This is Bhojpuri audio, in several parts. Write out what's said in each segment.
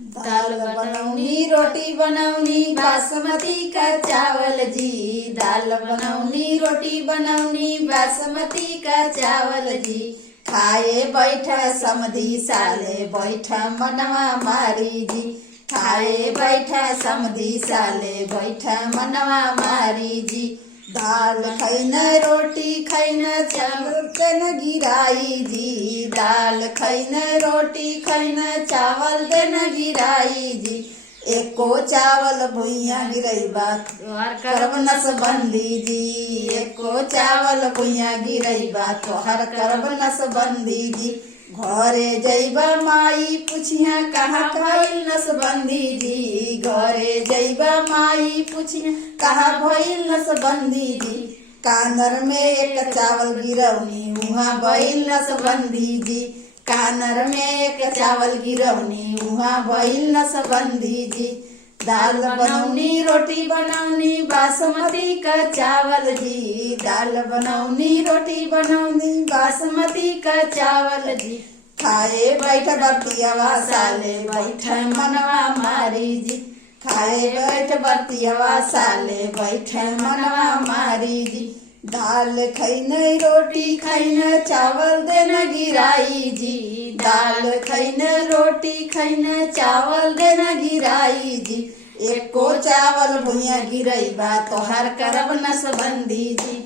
दाल बनौनी रोटी बनौनी बासमती का चावल जी। दाल बनौनी रोटी बनौनी बासमती का चावल जी। खाए बैठा समधी साले बैठा मनवा मारी जी। खाए बैठा समधी साले बैठा मनवा मारी जी। दाल खैन रोटी खैन चावल देन गिराई जी। दाल खैन रोटी खैन चावल देन गिराई जी। एको चावल भुइया गिरैबा करब नसबंदी जी। एको चावल भुइया गिरैबा तोहर करब नसबंदी जी। घरे जैबा माई पुछिया कहाँ भइल नसबंदी जी। घरे जैबा माई पुछिया कहाँ भइल नसबंदी जी। कानर में एक चावल गिरौनी उहाँ भइल नसबंदी जी। कानर में एक चावल गिरौनी उहाँ भइल नसबंदी जी। दाल बनौनी रोटी बनौनी बासमती का चावल जी। दाल बनौनी रोटी बनौनी बासमती का चावल जी। खाए बैठ बर्तियवा साले बैठ मनवा मारी जी। खाए बैठ बर्तियवा साले बैठ मनवा मारी जी। दाल खैन रोटी खैन चावल देन गिराई जी। दाल खैन रोटी खैन चावल देन गिराई जी। एको चावल भुइया गिरैबा तोहर करब नसबंदी जी।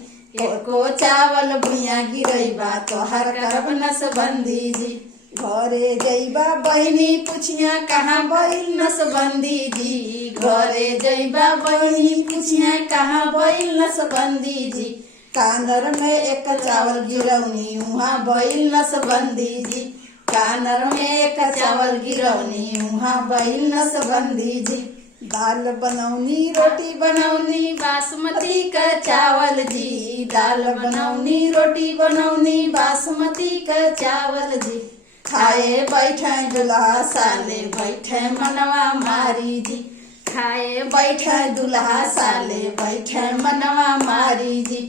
एको चावल भुइया गिरैबा तोहर करब नसबंदी जी। घरे जैबा बहिनी पुछिया कहाँ भइल नसबंदी जी। घरे जैबा बहिनी पुछिया कहाँ भइल नसबंदी जी। कानर में एक चावल गिरौनी उहाँ भइल नसबंदी जी। कानर में एक चावल गिरौनी उहाँ भइल नसबंदी जी। दाल बनौनी रोटी बनौनी बासमती का चावल जी। दाल बनौनी रोटी बनौनी बासमती का चावल जी। खाए बैठे दुल्हा साले बैठे मनवा मारी जी। खाए बैठे दुल्हा साले बैठे मनवा मारी जी।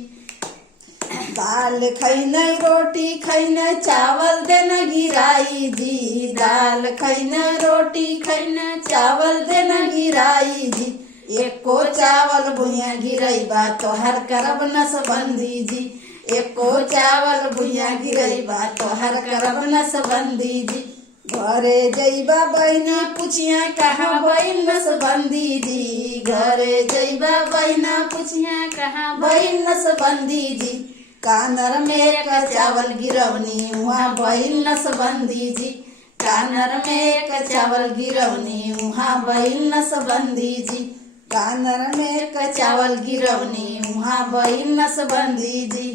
दाल खैन रोटी खैन चावल देन गिराई जी। दाल खैन रोटी खैन चावल देन गिराई जी। एको चावल भुइया गिरैबा तोहर करब नसबंदी जी। एको चावल भुइया गिरैबा तोहर करब नसबंदी जी। घरे जैबा बहिनी पुछिया कहाँ भइल नसबंदी जी। घरे जैबा बहिना पुछिया कहाँ भइल नसबंदी जी। कानर में एक चावल गिरौनी उहाँ भइल नसबंदी जी। कानर में एक चावल गिरौनी उहाँ भइल नसबंदी जी। कानर में एक चावल गिरौनी उहाँ भइल नसबंदी जी।